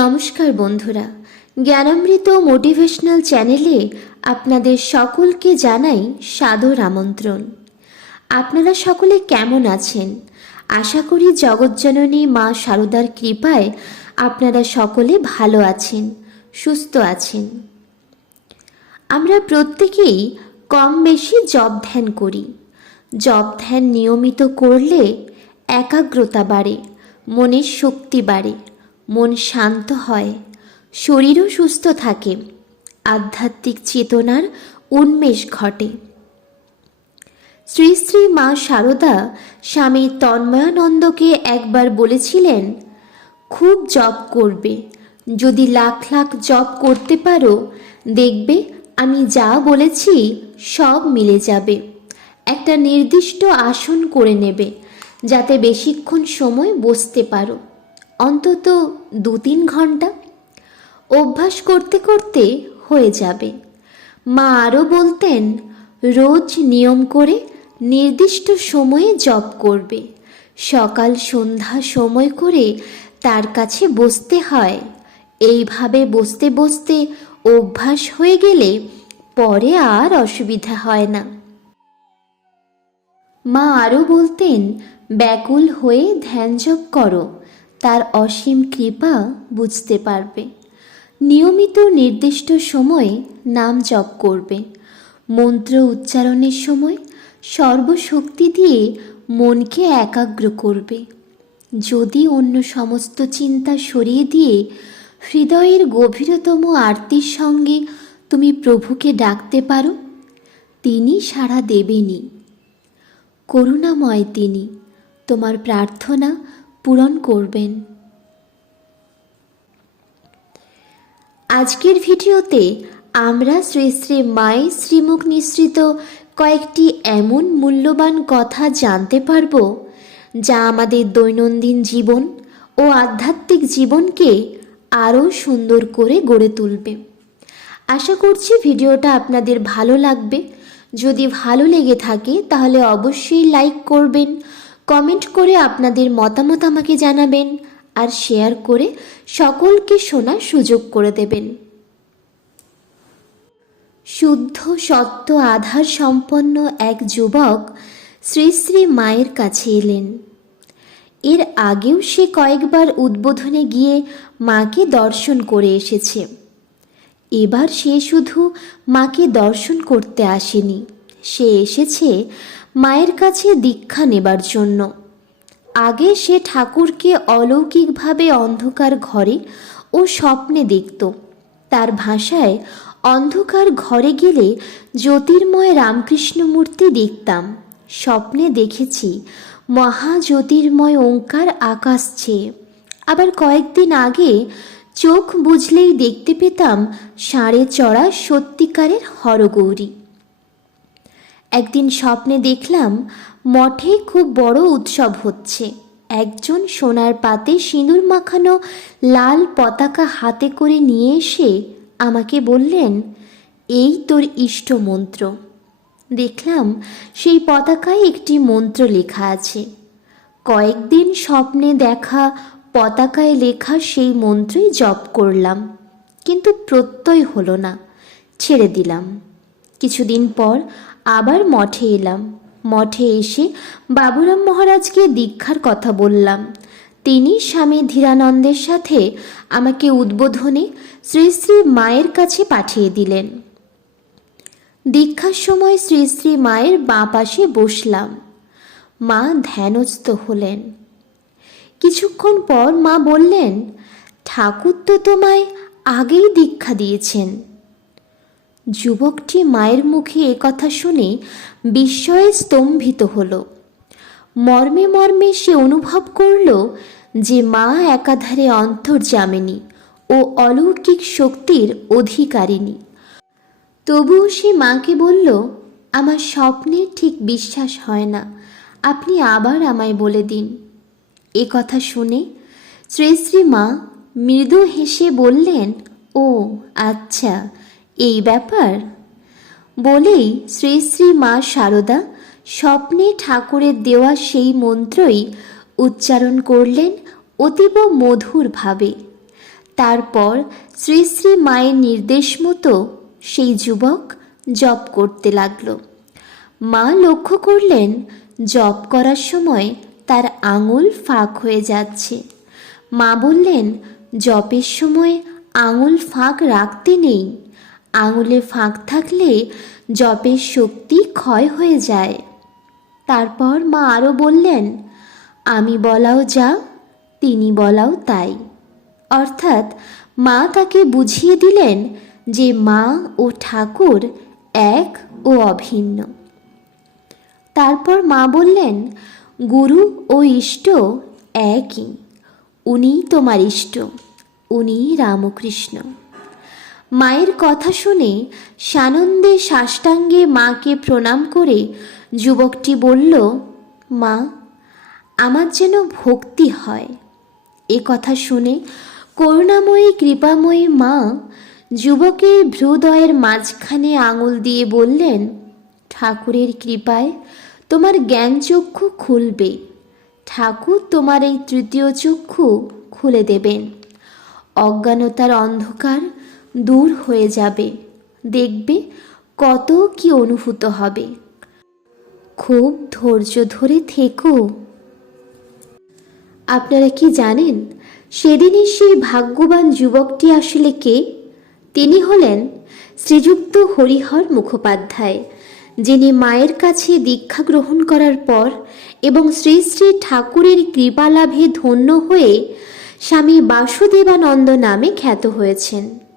নমস্কার বন্ধুরা, জ্ঞানামৃত মোটিভেশনাল চ্যানেলে আপনাদের সকলকে জানাই সাদর আমন্ত্রণ। আপনারা সকলে কেমন আছেন? আশা করি জগজ্জননী মা শারদার কৃপায় আপনারা সকলে ভালো আছেন, সুস্থ আছেন। আমরা প্রত্যেকেই কম বেশি জব ধ্যান করি। জব ধ্যান নিয়মিত করলে একাগ্রতা বাড়ে, মনের শক্তি বাড়ে। মন শান্ত হয়, শরীরও সুস্থ থাকে, আধ্যাত্মিক চেতনার উন্মেষ ঘটে। শ্রী শ্রী মা শারদা স্বামী তন্ময়ানন্দকে একবার বলেছিলেন, খুব জপ করবে, যদি লাখ লাখ জপ করতে পারো, দেখবে আমি যা বলেছি সব মিলে যাবে। একটা নির্দিষ্ট আসন করে নেবে, যাতে বেশিক্ষণ সময় বসতে পারো। অন্তত দু তিন ঘণ্টা। অভ্যাস করতে করতে হয়ে যাবে। মা আরও বলতেন, রোজ নিয়ম করে নির্দিষ্ট সময়ে জপ করবে। সকাল সন্ধ্যা সময় করে তার কাছে বসতে হয়। এইভাবে বসতে বসতে অভ্যাস হয়ে গেলে পরে আর অসুবিধা হয় না। মা আরও বলতেন, ব্যাকুল হয়ে ধ্যান জপ করো। তার অসীম কৃপা বুঝতে পারবে। নিয়মিত নির্দিষ্ট সময়ে নাম জপ করবে। মন্ত্র উচ্চারণের সময় সর্বশক্তি দিয়ে মনকে একাগ্র করবে। যদি অন্য সমস্ত চিন্তা সরিয়ে দিয়ে হৃদয়ের গভীরতম আরতির সঙ্গে তুমি প্রভুকে ডাকতে পারো, তিনি সাড়া দেবেনই। করুণাময় তিনি, তোমার প্রার্থনা পূরণ করবেন। আজকের ভিডিওতে আমরা শ্রী শ্রী মায়ের শ্রীমুখ নিঃসৃত কয়েকটি এমন মূল্যবান কথা জানতে পারব, যা আমাদের দৈনন্দিন জীবন ও আধ্যাত্মিক জীবনকে আরও সুন্দর করে গড়ে তুলবে। আশা করছি ভিডিওটা আপনাদের ভালো লাগবে। যদি ভালো লেগে থাকে, তাহলে অবশ্যই লাইক করবেন কমেন্ট করে আপনাদের মতামত আমাকে জানাবেন আর শেয়ার করে সকলকে শোনার সুযোগ করে দেবেন। শুদ্ধ, সত্য আধার সম্পন্ন এক যুবক শ্রী শ্রী মায়ের কাছে এলেন। এর আগেও সে কয়েকবার উদ্বোধনে গিয়ে মাকে দর্শন করে এসেছে। এবার সে শুধু মাকে দর্শন করতে আসেনি। সে এসেছে মায়ের কাছে দীক্ষা নেবার জন্য। আগে সে ঠাকুরকে অলৌকিকভাবে অন্ধকার ঘরে ও স্বপ্নে দেখত। তার ভাষায় অন্ধকার ঘরে গেলে জ্যোতির্ময় রামকৃষ্ণ মূর্তি দেখতাম। স্বপ্নে দেখেছি মহা জ্যোতির্ময় ওঙ্কার আকাশ ছেয়ে। আবার কয়েকদিন আগে চোখ বুঝলেই দেখতে পেতাম ষাঁড়ে চড়া সত্যিকারের হরগৌরী। একদিন স্বপ্নে দেখলাম মঠে খুব বড় উৎসব হচ্ছে। একজন সোনার পাতে সিঁদুর মাখানো লাল পতাকা হাতে করে নিয়ে এসে আমাকে বললেন, এই তোর ইষ্ট মন্ত্র। দেখলাম সেই পতাকায় একটি মন্ত্র লেখা আছে। কয়েকদিন স্বপ্নে দেখা পতাকায় লেখা সেই মন্ত্রই জপ করলাম, কিন্তু প্রত্যয় হলো না, ছেড়ে দিলাম। কিছুদিন পর আবার মঠে এলাম। মঠে এসে বাবুরাম মহারাজকে দীক্ষার কথা বললাম। তিনি স্বামী ধীরানন্দের সাথে আমাকে উদ্বোধনে শ্রী শ্রী মায়ের কাছে পাঠিয়ে দিলেন। দীক্ষার সময় শ্রী শ্রী মায়ের বাঁ পাশে বসলাম। মা ধ্যানস্থ হলেন। কিছুক্ষণ পর মা বললেন, ঠাকুর তো তোমায় আগেই দীক্ষা দিয়েছেন। যুবকটি মায়ের মুখে এ কথা শুনে বিস্ময়ে স্তম্ভিত হল। মর্মে মর্মে সে অনুভব করল যে মা একাধারে অন্তর্যামিনী ও অলৌকিক শক্তির অধিকারিণী। তবুও সে মাকে বলল, আমার স্বপ্নে ঠিক বিশ্বাস হয় না, আপনি আবার আমায় বলে দিন। এ কথা শুনে শ্রী শ্রী মা মৃদু হেসে বললেন, ও আচ্ছা এই ব্যাপার? বলেই শ্রী শ্রী মা শারদা স্বপ্নে ঠাকুরের দেওয়া সেই মন্ত্রই উচ্চারণ করলেন অতীব মধুরভাবে। তারপর শ্রী শ্রী মায়ের নির্দেশ মতো সেই যুবক জপ করতে লাগল। মা লক্ষ্য করলেন, জপ করার সময় তার আঙুল ফাঁক হয়ে যাচ্ছে। মা বললেন, জপের সময় আঙুল ফাঁক রাখতে নেই। আঙুলে ফাঁক থাকলে জপের শক্তি ক্ষয় হয়ে যায়। তারপর মা আরও বললেন, আমি বলাও যা, তিনি বলাও তাই। অর্থাৎ মা তাকে বুঝিয়ে দিলেন যে মা ও ঠাকুর এক ও অভিন্ন। তারপর মা বললেন, গুরু ও ইষ্ট একই, উনিই তোমার ইষ্ট, উনিই রামকৃষ্ণ। মায়ের কথা শুনে সানন্দে সাষ্টাঙ্গে মাকে প্রণাম করে যুবকটি বলল, মা, আমার যেন ভক্তি হয়। এ কথা শুনে করুণাময়ী, কৃপাময়ী মা যুবকের ভ্রুদয়ের মাঝখানে আঙুল দিয়ে বললেন, ঠাকুরের কৃপায় তোমার জ্ঞানচক্ষু খুলবে। ঠাকুর তোমার এই তৃতীয় চক্ষু খুলে দেবেন। অজ্ঞানতার অন্ধকার দূর হয়ে যাবে। দেখবে কত কি অনুভূত হবে। খুব ধৈর্য ধরে থেকো। আপনারা কি জানেন, সেদিনই সেই ভাগ্যবান যুবকটি আসলে কে? তিনি হলেন শ্রীযুক্ত হরিহর মুখোপাধ্যায়, যিনি মায়ের কাছে দীক্ষা গ্রহণ করার পর এবং শ্রী শ্রী ঠাকুরের কৃপালাভে ধন্য হয়ে স্বামী বাসুদেবানন্দ নামে খ্যাত হয়েছেন।